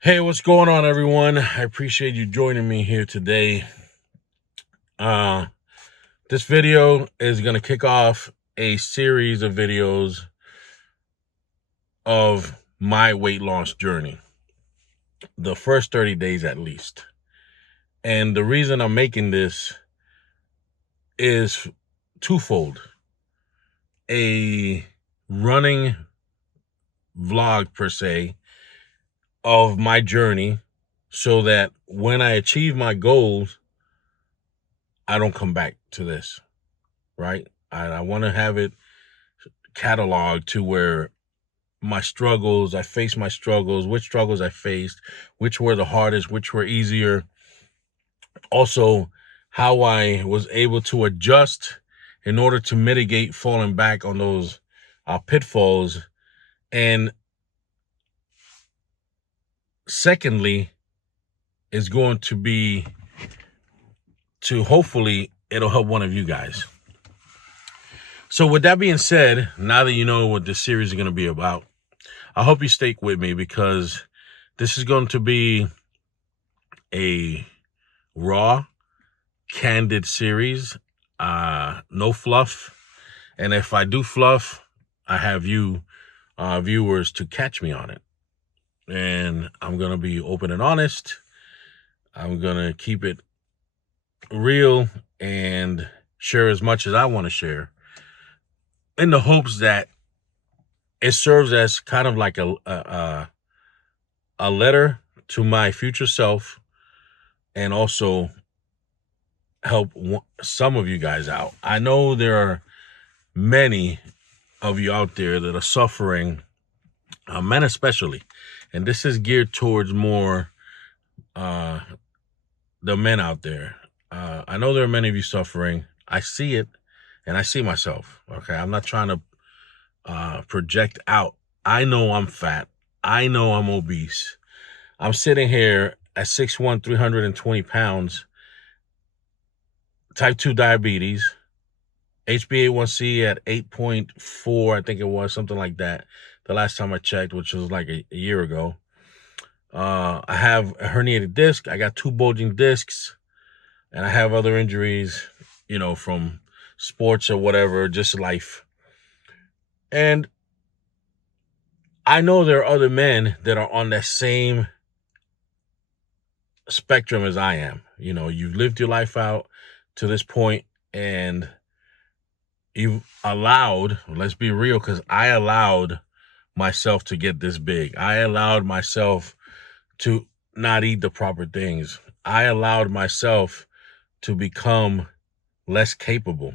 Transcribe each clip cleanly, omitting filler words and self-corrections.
Hey, what's going on, everyone? I appreciate you joining me here today. Uh, this video is going to kick off a series of videos of my weight loss journey, the first 30 days at least. And the reason I'm making this is twofold. A running vlog, per se, of my journey so that when I achieve my goals, I don't come back to this, right? I want to have it cataloged to where I faced my struggles, which struggles I faced, which were the hardest, which were easier. Also, how I was able to adjust in order to mitigate falling back on those pitfalls. And secondly, is going to be to hopefully it'll help one of you guys. So with that being said, now that you know what this series is going to be about, I hope you stick with me because this is going to be a raw, candid series. No fluff. And if I do fluff, I have you viewers to catch me on it. And I'm going to be open and honest. I'm going to keep it real and share as much as I want to share in the hopes that it serves as kind of like a letter to my future self and also help some of you guys out. I know there are many of you out there that are suffering, men especially, and this is geared towards more the men out there. I know there are many of you suffering. I see it, and I see myself. Okay, I'm not trying to project out. I know I'm fat. I know I'm obese. I'm sitting here at 6'1", 320 pounds, type 2 diabetes, HbA1c at 8.4, I think it was, something like that, the last time I checked, which was like a year ago. I have a herniated disc. I got 2 bulging discs, and I have other injuries, from sports or whatever, just life. And I know there are other men that are on that same spectrum as I am. You've lived your life out to this point, and you've allowed, let's be real, because I allowed myself to get this big. I allowed myself to not eat the proper things. I allowed myself to become less capable,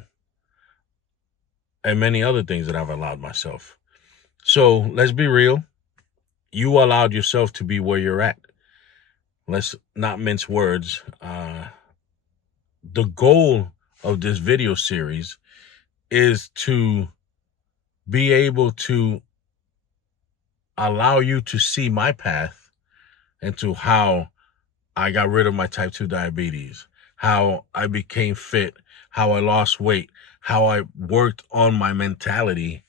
and many other things that I've allowed myself. So let's be real. You allowed yourself to be where you're at. Let's not mince words. The goal of this video series is to be able to allow you to see my path into how I got rid of my type 2 diabetes, how I became fit, how I lost weight, how I worked on my mentality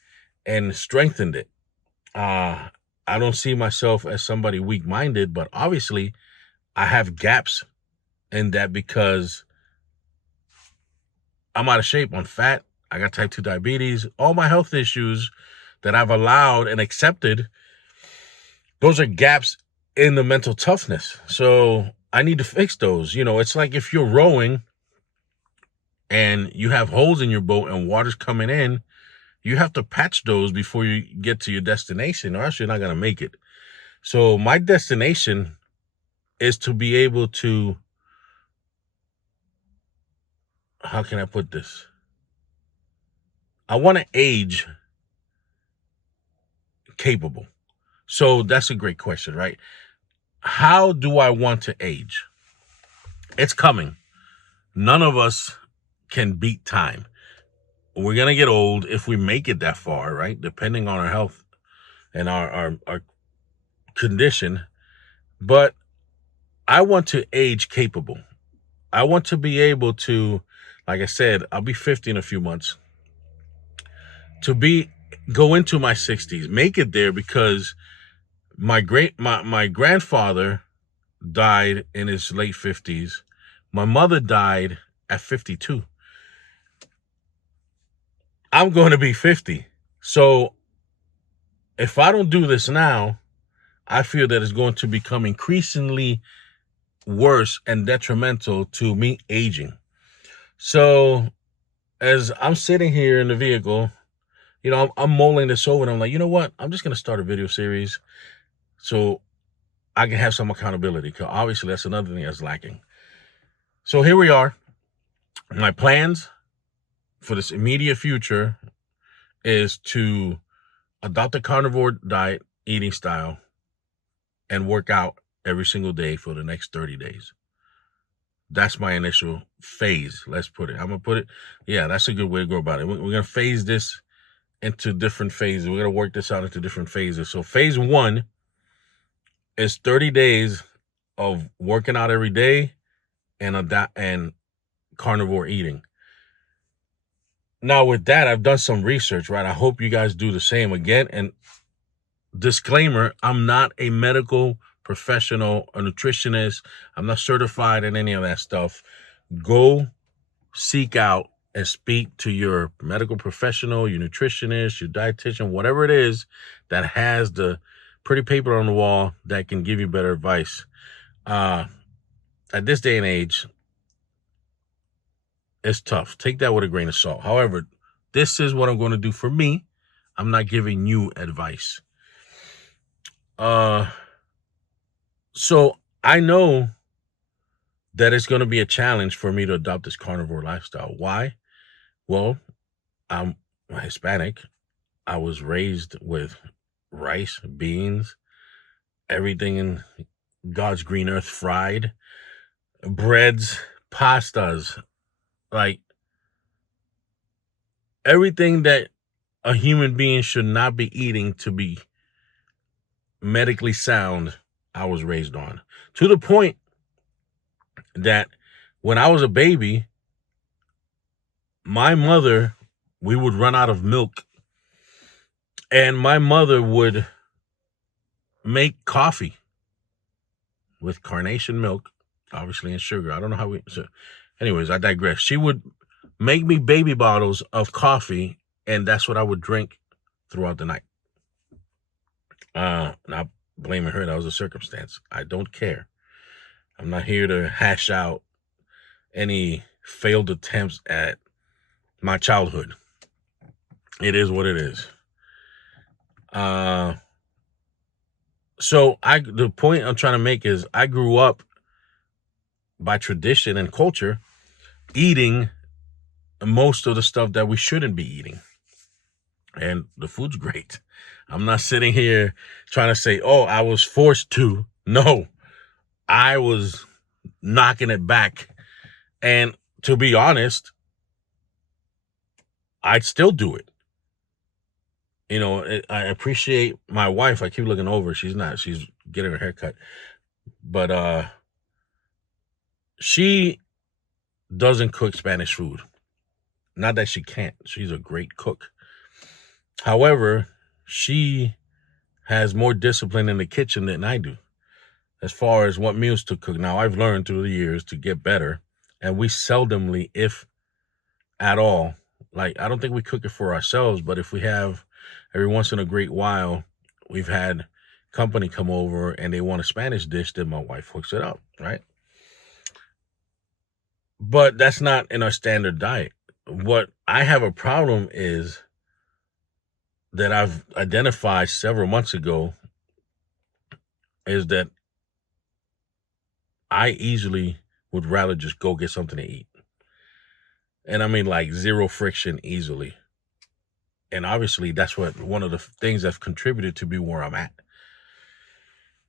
and strengthened it. I don't see myself as somebody weak-minded, but obviously I have gaps in that because I'm out of shape. I'm fat. I got type 2 diabetes. All my health issues that I've allowed and accepted, those are gaps in the mental toughness. So I need to fix those. It's like if you're rowing and you have holes in your boat and water's coming in, you have to patch those before you get to your destination, or else you're not going to make it. So my destination is to be able to, how can I put this? I want to age capable. So that's a great question, right? How do I want to age? It's coming. None of us can beat time. We're going to get old if we make it that far, right? Depending on our health and our condition. But I want to age capable. I want to be able to, like I said, I'll be 50 in a few months, to go into my 60s, make it there, because My grandfather died in his late 50s. My mother died at 52. I'm going to be 50. So if I don't do this now, I feel that it's going to become increasingly worse and detrimental to me aging. So as I'm sitting here in the vehicle, I'm mulling this over and I'm like, you know what? I'm just going to start a video series so I can have some accountability, because obviously that's another thing that's lacking. So here we are. My plans for this immediate future is to adopt a carnivore diet, eating style, and work out every single day for the next 30 days. That's my initial phase. Let's put it. I'm going to put it. Yeah, that's a good way to go about it. We're going to phase this into different phases. We're going to work this out into different phases. So phase 1 is 30 days of working out every day and carnivore eating. Now with that, I've done some research, right? I hope you guys do the same. Again, and disclaimer, I'm not a medical professional, a nutritionist. I'm not certified in any of that stuff. Go seek out and speak to your medical professional, your nutritionist, your dietitian, whatever it is that has the pretty paper on the wall that can give you better advice. At this day and age, it's tough. Take that with a grain of salt. However, this is what I'm going to do for me. I'm not giving you advice. So I know that it's going to be a challenge for me to adopt this carnivore lifestyle. Why? Well, I'm Hispanic. I was raised with rice, beans, everything in God's green earth fried, breads, pastas, like everything that a human being should not be eating to be medically sound. I was raised on, to the point that when I was a baby, my mother, we would run out of milk, and my mother would make coffee with carnation milk, obviously, and sugar. I don't know how so anyways, I digress. She would make me baby bottles of coffee, and that's what I would drink throughout the night. Not blaming her, that was a circumstance. I don't care. I'm not here to hash out any failed attempts at my childhood. It is what it is. So the point I'm trying to make is I grew up by tradition and culture eating most of the stuff that we shouldn't be eating. And the food's great. I'm not sitting here trying to say, oh, I was forced to. No, I was knocking it back. And to be honest, I'd still do it. I appreciate my wife. I keep looking over. She's getting her haircut. But she doesn't cook Spanish food. Not that she can't. She's a great cook. However, she has more discipline in the kitchen than I do as far as what meals to cook. Now, I've learned through the years to get better, and we seldomly, if at all, like, I don't think we cook it for ourselves, but if we have, every once in a great while, we've had company come over and they want a Spanish dish, then my wife hooks it up, right? But that's not in our standard diet. What I have a problem is that I've identified several months ago is that I easily would rather just go get something to eat. And I mean, like, zero friction, easily. And obviously that's one of the things that's contributed to be where I'm at.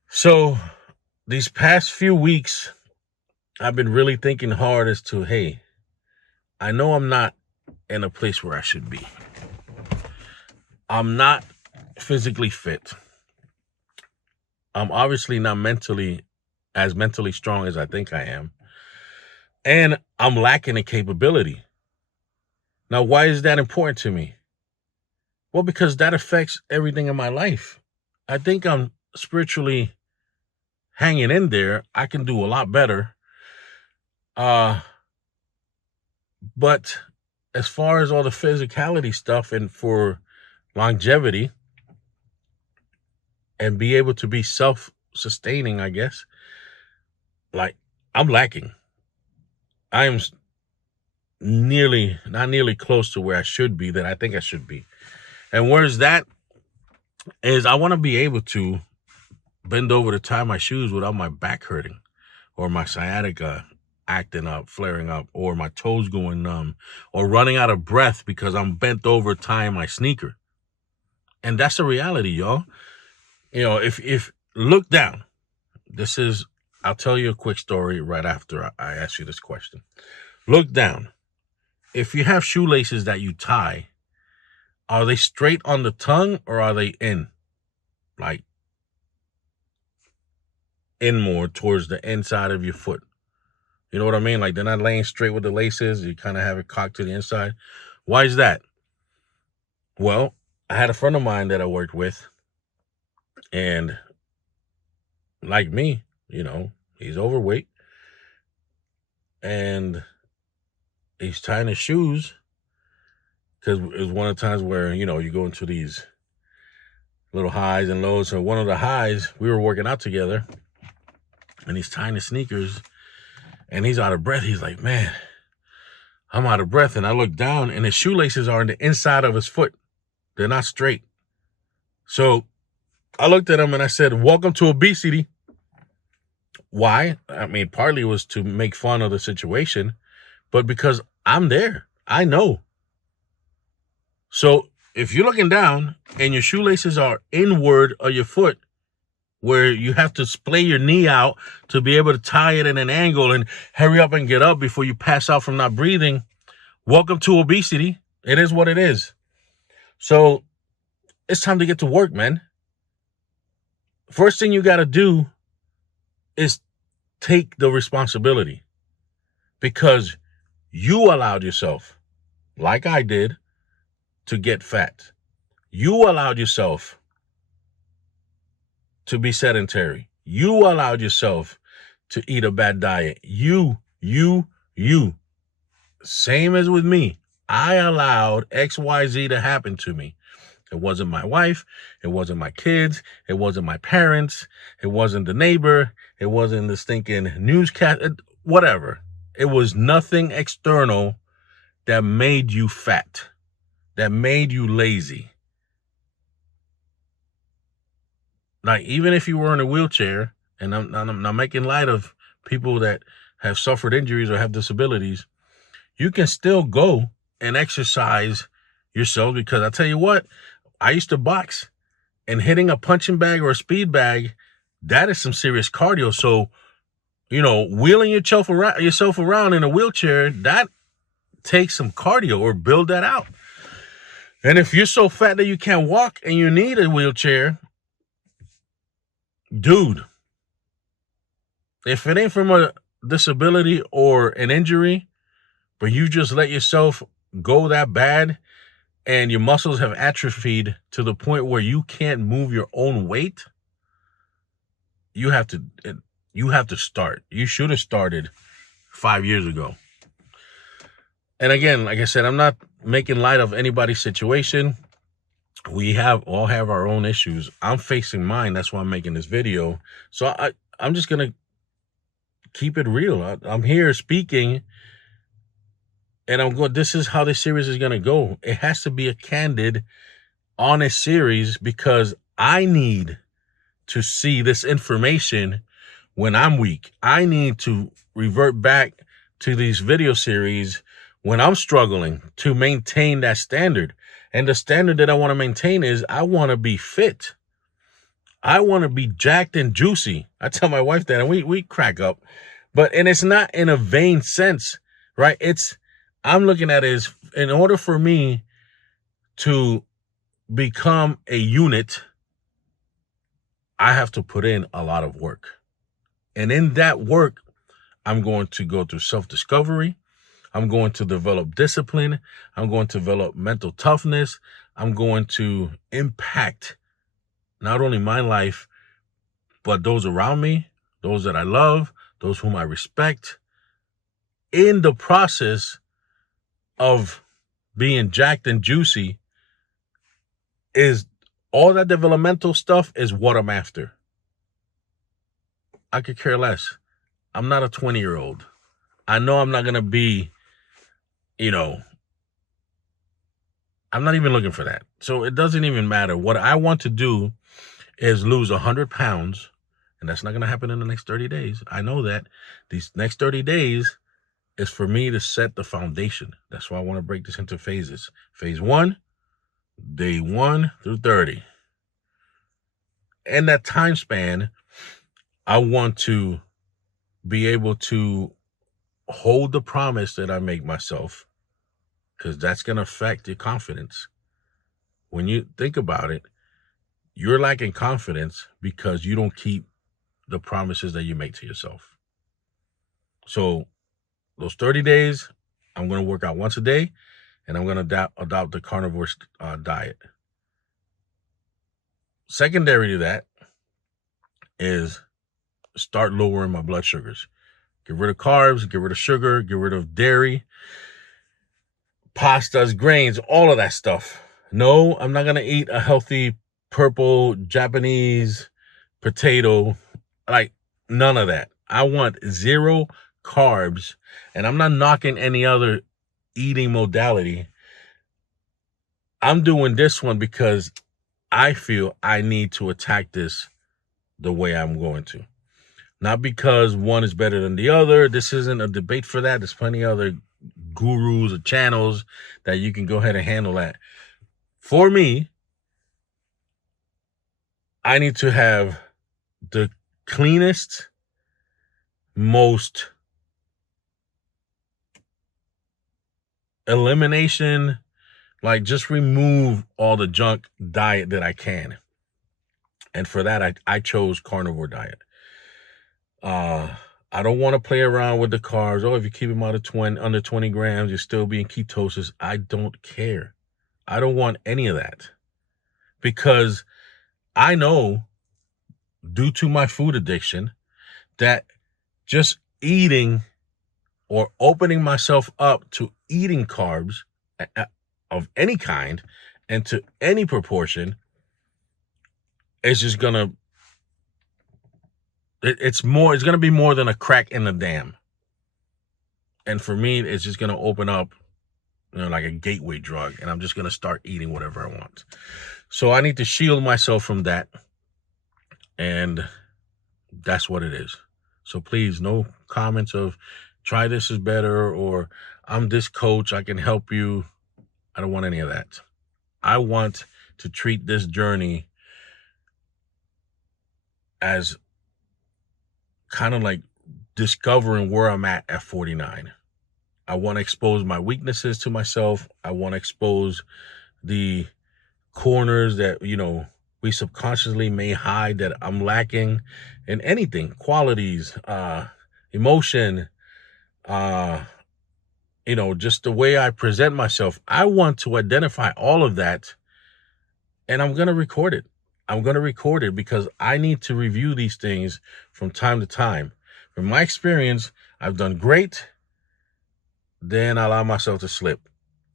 So these past few weeks, I've been really thinking hard as to, hey, I know I'm not in a place where I should be. I'm not physically fit. I'm obviously not mentally strong as I think I am. And I'm lacking in capability. Now, why is that important to me? Well, because that affects everything in my life. I think I'm spiritually hanging in there, I can do a lot better. But as far as all the physicality stuff and for longevity and be able to be self-sustaining, I guess, like, I'm lacking. I am not nearly close to where I should be, that I think I should be. And where's that is, I want to be able to bend over to tie my shoes without my back hurting or my sciatica acting up, flaring up, or my toes going numb, or running out of breath because I'm bent over tying my sneaker. And that's the reality, y'all. You know, if look down, I'll tell you a quick story right after I ask you this question. Look down. If you have shoelaces that you tie, are they straight on the tongue or are they in? Like, in more towards the inside of your foot. You know what I mean? Like, they're not laying straight with the laces. You kind of have it cocked to the inside. Why is that? Well, I had a friend of mine that I worked with, and like me, you know, he's overweight, and he's tying his shoes because it was one of the times where, you know, you go into these little highs and lows. So one of the highs, we were working out together, and he's tying his sneakers, and he's out of breath. He's like, man, I'm out of breath. And I look down, and his shoelaces are in the inside of his foot. They're not straight. So I looked at him and I said, welcome to obesity. Why? I mean, partly was to make fun of the situation, but because I'm there. I know. So if you're looking down and your shoelaces are inward of your foot, where you have to splay your knee out to be able to tie it in an angle and hurry up and get up before you pass out from not breathing, welcome to obesity. It is what it is. So it's time to get to work, man. First thing you got to do is take the responsibility, because you allowed yourself, like I did, to get fat. You allowed yourself to be sedentary. You allowed yourself to eat a bad diet. You. Same as with me. I allowed XYZ to happen to me. It wasn't my wife. It wasn't my kids. It wasn't my parents. It wasn't the neighbor. It wasn't the stinking newscast. Whatever. It was nothing external that made you fat, that made you lazy. Like, even if you were in a wheelchair, and I'm not making light of people that have suffered injuries or have disabilities, you can still go and exercise yourself, because I tell you what, I used to box, and hitting a punching bag or a speed bag, that is some serious cardio. So, you know, wheeling yourself around in a wheelchair, that takes some cardio, or build that out. And if you're so fat that you can't walk and you need a wheelchair, dude, if it ain't from a disability or an injury, but you just let yourself go that bad and your muscles have atrophied to the point where you can't move your own weight, you have to start. You should have started 5 years ago. And again, like I said, I'm not making light of anybody's situation. We all have our own issues. I'm facing mine. That's why I'm making this video. So I'm just going to keep it real. I'm here speaking, and this is how this series is going to go. It has to be a candid, honest series, because I need to see this information when I'm weak. I need to revert back to these video series when I'm struggling to maintain that standard. And the standard that I want to maintain is, I want to be fit. I want to be jacked and juicy. I tell my wife that, and we crack up. And it's not in a vain sense, right? I'm looking at it as, in order for me to become a unit, I have to put in a lot of work. And in that work, I'm going to go through self-discovery. I'm going to develop discipline. I'm going to develop mental toughness. I'm going to impact not only my life, but those around me, those that I love, those whom I respect, in the process of being jacked and juicy, is all that developmental stuff is what I'm after. I could care less. I'm not a 20-year-old. I know I'm not going to be, you know, I'm not even looking for that. So it doesn't even matter. What I want to do is lose 100 pounds, and that's not going to happen in the next 30 days. I know that. These next 30 days is for me to set the foundation. That's why I want to break this into phases. Phase 1, day 1 through 30. In that time span, I want to be able to hold the promise that I make myself, because that's going to affect your confidence. When you think about it, you're lacking confidence because you don't keep the promises that you make to yourself. So those 30 days, I'm going to work out once a day, and I'm going to adopt the carnivore diet. Secondary to that is start lowering my blood sugars. Get rid of carbs, get rid of sugar, get rid of dairy, pastas, grains, all of that stuff. No, I'm not going to eat a healthy purple Japanese potato, like none of that. I want 0 carbs, and I'm not knocking any other eating modality. I'm doing this one because I feel I need to attack this the way I'm going to. Not because one is better than the other. This isn't a debate for that. There's plenty of other gurus or channels that you can go ahead and handle that. For me, I need to have the cleanest, most elimination, like just remove all the junk diet that I can. And for that, I chose carnivore diet. I don't want to play around with the carbs. Oh, if you keep them under 20 grams, you're still being ketosis. I don't care. I don't want any of that, because I know, due to my food addiction, that just eating or opening myself up to eating carbs of any kind and to any proportion is just gonna, it's gonna be more than a crack in the dam. And for me, it's just gonna open up, like a gateway drug, and I'm just gonna start eating whatever I want. So I need to shield myself from that, and that's what it is. So please, no comments of try this is better, or I'm this coach, I can help you. I don't want any of that. I want to treat this journey as kind of like discovering where I'm at 49. I want to expose my weaknesses to myself. I want to expose the corners that, we subconsciously may hide that I'm lacking in anything, qualities, emotion, just the way I present myself. I want to identify all of that, and I'm going to record it. I'm going to record it because I need to review these things from time to time. From my experience, I've done great, then I allow myself to slip.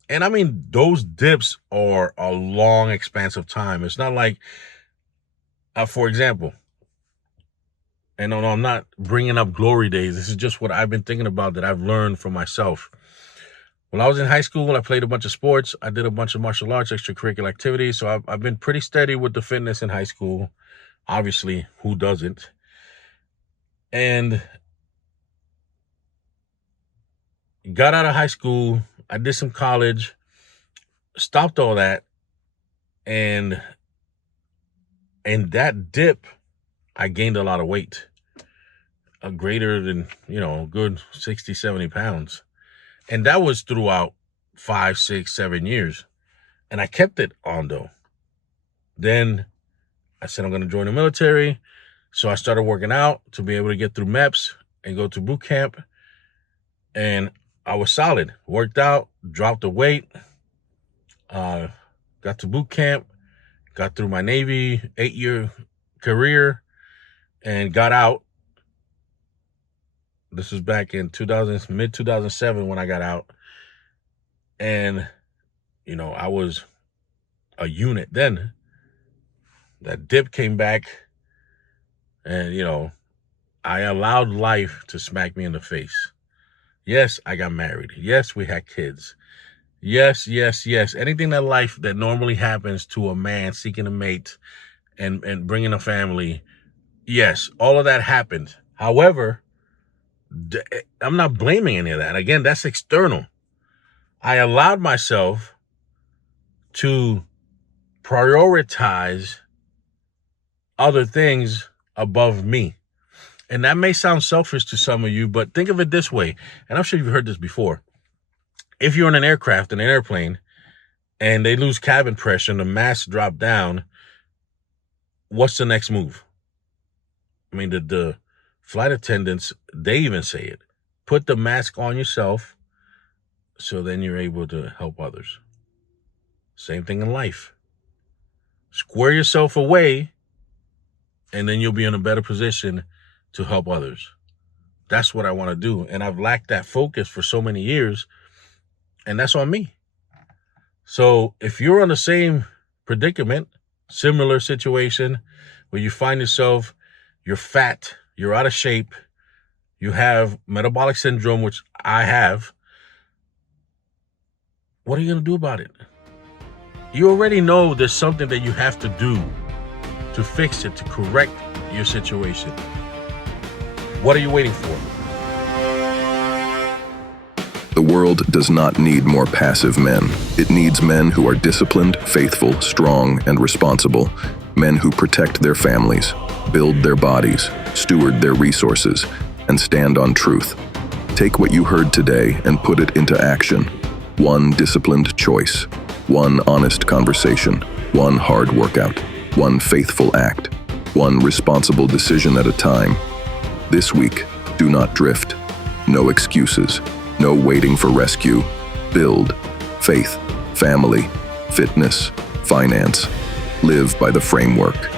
And I mean, those dips are a long expanse of time. It's not like, for example, and no, I'm not bringing up glory days. This is just what I've been thinking about that I've learned from myself. When I was in high school, I played a bunch of sports. I did a bunch of martial arts, extracurricular activities. So I've been pretty steady with the fitness in high school. Obviously, who doesn't? And got out of high school. I did some college, stopped all that. And in that dip, I gained a lot of weight, greater than, a good 60, 70 pounds. And that was throughout 5, 6, 7 years. And I kept it on though. Then I said, I'm going to join the military. So I started working out to be able to get through MEPS and go to boot camp. And I was solid. Worked out, dropped the weight, got to boot camp, got through my Navy 8-year career. and got out. This was back in mid 2007 when I got out. And, I was a unit then. That dip came back, and, I allowed life to smack me in the face. Yes, I got married. Yes, we had kids. Yes, yes, yes. Anything that normally happens to a man seeking a mate and bringing a family, yes, all of that happened. However, I'm not blaming any of that. Again, that's external. I allowed myself to prioritize other things above me. And that may sound selfish to some of you, but think of it this way. And I'm sure you've heard this before. If you're in an aircraft, in an airplane, and they lose cabin pressure and the masks drop down, what's the next move? I mean, the flight attendants, they even say it. Put the mask on yourself so then you're able to help others. Same thing in life. Square yourself away, and then you'll be in a better position to help others. That's what I want to do. And I've lacked that focus for so many years, and that's on me. So if you're in the same predicament, similar situation, where you find yourself, you're fat, you're out of shape, you have metabolic syndrome, which I have, what are you going to do about it? You already know there's something that you have to do to fix it, to correct your situation. What are you waiting for? The world does not need more passive men. It needs men who are disciplined, faithful, strong, and responsible. Men who protect their families, build their bodies, steward their resources, and stand on truth. Take what you heard today and put it into action. One disciplined choice, one honest conversation, one hard workout, one faithful act, one responsible decision at a time. This week, do not drift. No excuses. No waiting for rescue. Build faith, family, fitness, finance. Live by the framework.